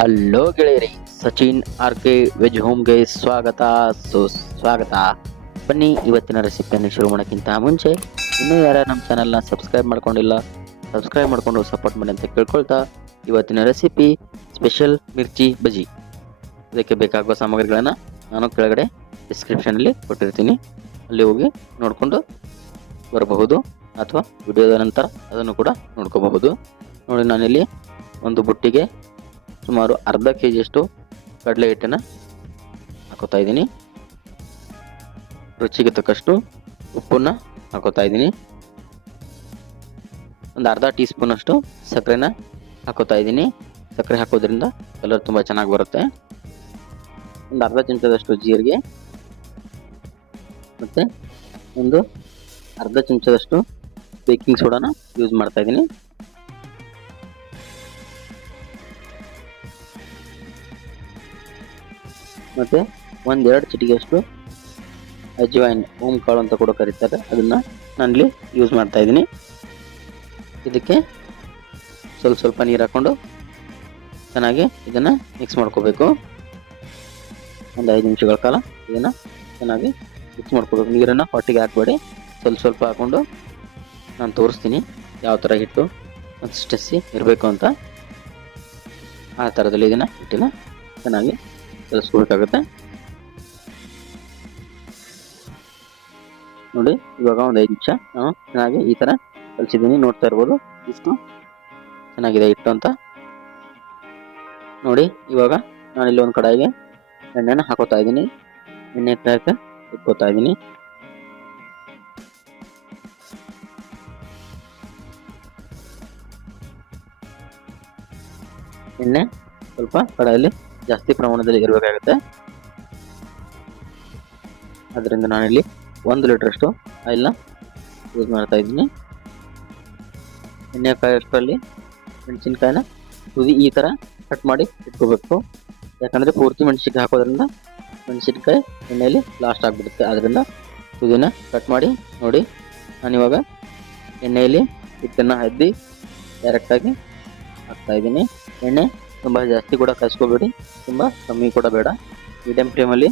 Hello ಗೆಳೆಯರಿ, Sachin R K veg ಹೋಮ್ಗೆ ಸ್ವಾಗತ. ಸುಸ್ವಾಗತ ಬನ್ನಿ ಇವತ್ತಿನ ರೆಸಿಪಿಯನ್ನು ಶುರು ಮಾಡೋಕ್ಕಿಂತ ಮುಂಚೆ, ಇನ್ನೂ ಯಾರ ನಮ್ಮ ಚಾನಲ್ನ ಸಬ್ಸ್ಕ್ರೈಬ್ ಮಾಡ್ಕೊಂಡಿಲ್ಲ, ಸಬ್ಸ್ಕ್ರೈಬ್ ಮಾಡಿಕೊಂಡು ಸಪೋರ್ಟ್ ಮಾಡಿ ಅಂತ ಕೇಳ್ಕೊಳ್ತಾ ಇವತ್ತಿನ ರೆಸಿಪಿ ಸ್ಪೆಷಲ್ ಮಿರ್ಚಿ ಬಜಿ ಇದಕ್ಕೆ ಬೇಕಾಗುವ ಸಾಮಗ್ರಿಗಳನ್ನು ನಾನು ಕೆಳಗಡೆ ಡಿಸ್ಕ್ರಿಪ್ಷನಲ್ಲಿ ಕೊಟ್ಟಿರ್ತೀನಿ. ಅಲ್ಲಿ ಹೋಗಿ ನೋಡಿಕೊಂಡು ಬರಬಹುದು ಅಥವಾ ವಿಡಿಯೋದ ನಂತರ ಅದನ್ನು ಕೂಡ ನೋಡ್ಕೋಬಹುದು. ನೋಡಿ ನಾನಿಲ್ಲಿ ಒಂದು ಬುಟ್ಟಿಗೆ ಸುಮಾರು ಅರ್ಧ ಕೆ ಜಿಯಷ್ಟು ಕಡಲೆ ಹಿಟ್ಟನ್ನು ಹಾಕೋತಾ ಇದ್ದೀನಿ. ರುಚಿಗೆ ತಕ್ಕಷ್ಟು ಉಪ್ಪನ್ನು ಹಾಕೋತಾ ಇದ್ದೀನಿ. ಒಂದು ಅರ್ಧ ಟೀ ಸ್ಪೂನಷ್ಟು ಸಕ್ಕರೆನ ಹಾಕೋತಾ ಇದ್ದೀನಿ. ಸಕ್ಕರೆ ಹಾಕೋದ್ರಿಂದ ಕಲರ್ ತುಂಬ ಚೆನ್ನಾಗಿ ಬರುತ್ತೆ. ಒಂದು ಅರ್ಧ ಚಮಚದಷ್ಟು ಜೀರಿಗೆ ಮತ್ತು ಒಂದು ಅರ್ಧ ಚಮಚದಷ್ಟು ಬೇಕಿಂಗ್ ಸೋಡಾನ ಯೂಸ್ ಮಾಡ್ತಾ ಇದ್ದೀನಿ. ಮತ್ತು ಒಂದೆರಡು ಚಿಟಿಗೆಯಷ್ಟು ಅಜ್ವಾಯಿನ್ ಓಮ್ ಕಾಳು ಅಂತ ಕೂಡ ಕರೀತಾರೆ. ಅದನ್ನು ನಾನಿಲ್ಲಿ ಯೂಸ್ ಮಾಡ್ತಾ ಇದ್ದೀನಿ. ಇದಕ್ಕೆ ಸ್ವಲ್ಪ ಸ್ವಲ್ಪ ನೀರು ಹಾಕ್ಕೊಂಡು ಚೆನ್ನಾಗಿ ಇದನ್ನು ಮಿಕ್ಸ್ ಮಾಡ್ಕೋಬೇಕು. ಒಂದು ಐದು ನಿಮಿಷಗಳ ಕಾಲ ಇದನ್ನು ಚೆನ್ನಾಗಿ ಮಿಕ್ಸ್ ಮಾಡ್ಕೋಬೇಕು. ನೀರನ್ನು ಹೊಟ್ಟಿಗೆ ಹಾಕಬೇಡಿ. ಸ್ವಲ್ಪ ಸ್ವಲ್ಪ ಹಾಕ್ಕೊಂಡು ನಾನು ತೋರಿಸ್ತೀನಿ ಯಾವ ಥರ ಹಿಟ್ಟು ಕನ್ಸಿಸ್ಟೆನ್ಸಿ ಇರಬೇಕು ಅಂತ. ಆ ಥರದಲ್ಲಿ ಇದನ್ನು ಹಿಟ್ಟಿನ ಚೆನ್ನಾಗಿ ಕಲಿಸ್ಕೋಬೇಕಾಗುತ್ತೆ ನೋಡಿ, ಇವಾಗ ಒಂದು ಐದು ನಿಮಿಷ. ನಾನು ಚೆನ್ನಾಗಿ ಈ ತರ ಕಲಿಸಿದ್ದೀನಿ, ನೋಡ್ತಾ ಇರ್ಬೋದು. ಇಷ್ಟು ಚೆನ್ನಾಗಿದೆ ಇಟ್ಟು ಅಂತ. ನೋಡಿ, ಇವಾಗ ನಾನು ಇಲ್ಲಿ ಒಂದು ಕಡಾಯಿಗೆ ಎಣ್ಣೆನ ಹಾಕೋತಾ ಇದ್ದೀನಿ. ಎಣ್ಣೆ ಕಾಯಕ್ಕೆ ಇಟ್ಕೋತಾ ಇದ್ದೀನಿ. ಎಣ್ಣೆ ಸ್ವಲ್ಪ ಕಡಾಯಲ್ಲಿ ಜಾಸ್ತಿ ಪ್ರಮಾಣದಲ್ಲಿ ಇರಬೇಕಾಗುತ್ತೆ. ಅದರಿಂದ ನಾನಿಲ್ಲಿ ಒಂದು ಲೀಟ್ರಷ್ಟು ಆಯಿಲ್ನ ಯೂಸ್ ಮಾಡ್ತಾ ಇದ್ದೀನಿ. ಎಣ್ಣೆ ಕಾಯೋಷ್ಟರಲ್ಲಿ ಮೆಣಸಿನ್ಕಾಯಿನ ತುದಿ ಈ ಥರ ಕಟ್ ಮಾಡಿ ಇಟ್ಕೋಬೇಕು. ಯಾಕಂದರೆ ಪೂರ್ತಿ ಮೆಣಸಿನ್ಕಾಯಿ ಹಾಕೋದ್ರಿಂದ ಮೆಣಸಿನ್ಕಾಯಿ ಎಣ್ಣೆಯಲ್ಲಿ ಲಾಸ್ಟ್ ಆಗಿಬಿಡುತ್ತೆ. ಅದರಿಂದ ತುದಿನ ಕಟ್ ಮಾಡಿ ನೋಡಿ ನಾನಿವಾಗ ಎಣ್ಣೆಯಲ್ಲಿ ಹಿಟ್ಟನ್ನು ಹದ್ದಿ ಡೈರೆಕ್ಟಾಗಿ ಹಾಕ್ತಾಯಿದ್ದೀನಿ ಎಣ್ಣೆ ತುಂಬ ಜಾಸ್ತಿ ಕೂಡ ಕಾಯಿಸ್ಕೋಬೇಡಿ ತುಂಬ ಕಮ್ಮಿ ಕೂಡ ಬೇಡ. ಮೀಡಿಯಮ್ ಫ್ಲೇಮಲ್ಲಿ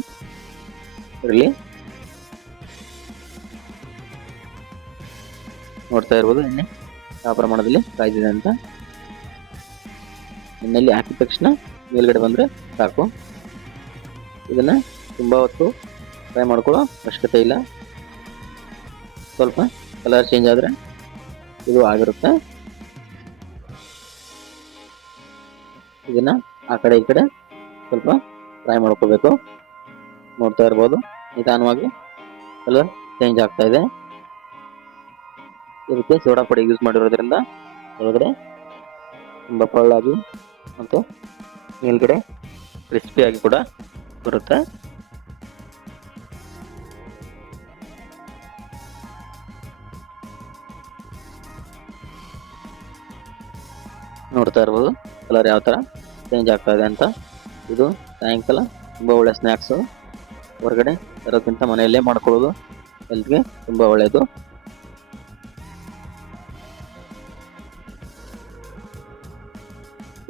ಇರಲಿ. ನೋಡ್ತಾ ಇರ್ಬೋದು ಎಣ್ಣೆ. ಯಾವ ಪ್ರಮಾಣದಲ್ಲಿ ಕಾಯ್ದಿದೆ ಅಂತ. ಎಣ್ಣೆಯಲ್ಲಿ ಹಾಕಿದ ತಕ್ಷಣ ಮೇಲ್ಗಡೆ ಬಂದರೆ ಸಾಕು. ಇದನ್ನು ತುಂಬ ಹೊತ್ತು ಫ್ರೈ ಮಾಡ್ಕೊಳ್ಳೋ ಅವಶ್ಯಕತೆ ಇಲ್ಲ. ಸ್ವಲ್ಪ ಕಲರ್ ಚೇಂಜ್ ಆದರೆ ಇದು ಆಗಿರುತ್ತೆ. ಇದನ್ನ ಆ ಕಡೆ ಈ ಕಡೆ ಸ್ವಲ್ಪ ಫ್ರೈ ಮಾಡ್ಕೋಬೇಕು. ನೋಡ್ತಾ ಇರ್ಬೋದು. ನಿಧಾನವಾಗಿ ಕಲರ್ ಚೇಂಜ್ ಆಗ್ತಾ ಇದೆ. ಇದಕ್ಕೆ ಸೋಡಾ ಪುಡಿ ಯೂಸ್ ಮಾಡಿರೋದ್ರಿಂದ ಒಳಗಡೆ ತುಂಬ ಪಳ್ಳಾಗಿ ಮತ್ತು ಮೇಲ್ಗಡೆ ಕ್ರಿಸ್ಪಿಯಾಗಿ ಕೂಡ ಬರುತ್ತೆ. ನೋಡ್ತಾ ಇರ್ಬೋದು. ಕಲರ್ ಯಾವ ಥರ ಚೇಂಜ್ ಆಗ್ತಾ ಇದೆ ಅಂತ. ಇದು ಸಾಯಂಕಾಲ ತುಂಬ ಒಳ್ಳೆ ಸ್ನ್ಯಾಕ್ಸು ಹೊರಗಡೆ ತರೋಕ್ಕಿಂತ ಮನೆಯಲ್ಲೇ ಮಾಡ್ಕೊಳ್ಳೋದು ಹೆಲ್ತ್ಗೆ ತುಂಬ ಒಳ್ಳೆಯದು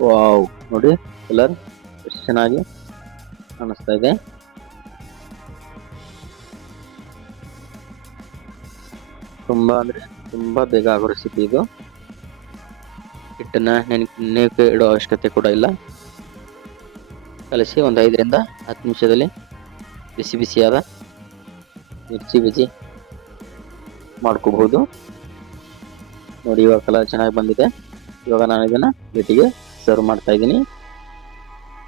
ವಾವ್, ನೋಡಿ ಕಲರ್ ಎಷ್ಟು ಚೆನ್ನಾಗಿ ಕಾಣಿಸ್ತಾ ಇದೆ. ತುಂಬ ಅಂದರೆ ತುಂಬ ಬೇಗ ಆಗೋ ರೆಸಿಪಿ ಇದು. ಹಿಟ್ಟನ್ನು ನೆನಕ್ಕೆ ಇಡೋ ಅವಶ್ಯಕತೆ ಕೂಡ ಇಲ್ಲ. ಕಲಸಿ ಒಂದು ಐದರಿಂದ ಹತ್ತು ನಿಮಿಷದಲ್ಲಿ ಬಿಸಿ ಬಿಸಿಯಾದ ಮಿರ್ಚಿ ಬಜ್ಜಿ ಮಾಡ್ಕೋಬಹುದು ನೋಡಿ, ಇವಾಗ ಕಲರ್ ಚೆನ್ನಾಗಿ ಬಂದಿದೆ. ಇವಾಗ ನಾನು ಇದನ್ನು ಪ್ಲೇಟಿಗೆ ಸರ್ವ್ ಮಾಡ್ತಾ ಇದ್ದೀನಿ.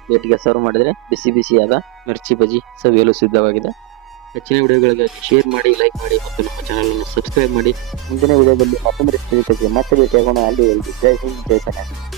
ಪ್ಲೇಟಿಗೆ ಸರ್ವ್ ಮಾಡಿದರೆ ಬಿಸಿ ಬಿಸಿಯಾದ ಮಿರ್ಚಿ ಬಜ್ಜಿ ಸವಿಯಲು ಸಿದ್ಧವಾಗಿದೆ. ಹೆಚ್ಚಿನ ವಿಡಿಯೋಗಳಿಗಾಗಿ ಶೇರ್ ಮಾಡಿ ಲೈಕ್ ಮಾಡಿ ಮತ್ತು ನಮ್ಮ ಚಾನಲನ್ನು ಸಬ್ಸ್ಕ್ರೈಬ್ ಮಾಡಿ. ಮುಂದಿನ ವಿಡಿಯೋದಲ್ಲಿ ಮತ್ತೊಂದು ಜೊತೆಗೆ ಮತ್ತೆ ಭೇಟಿಯಾಗೋಣ ಅಲ್ಲಿ ಜೈ ಹಿಂದ್, ಜೈ ಕರ್ನಾಟಕ.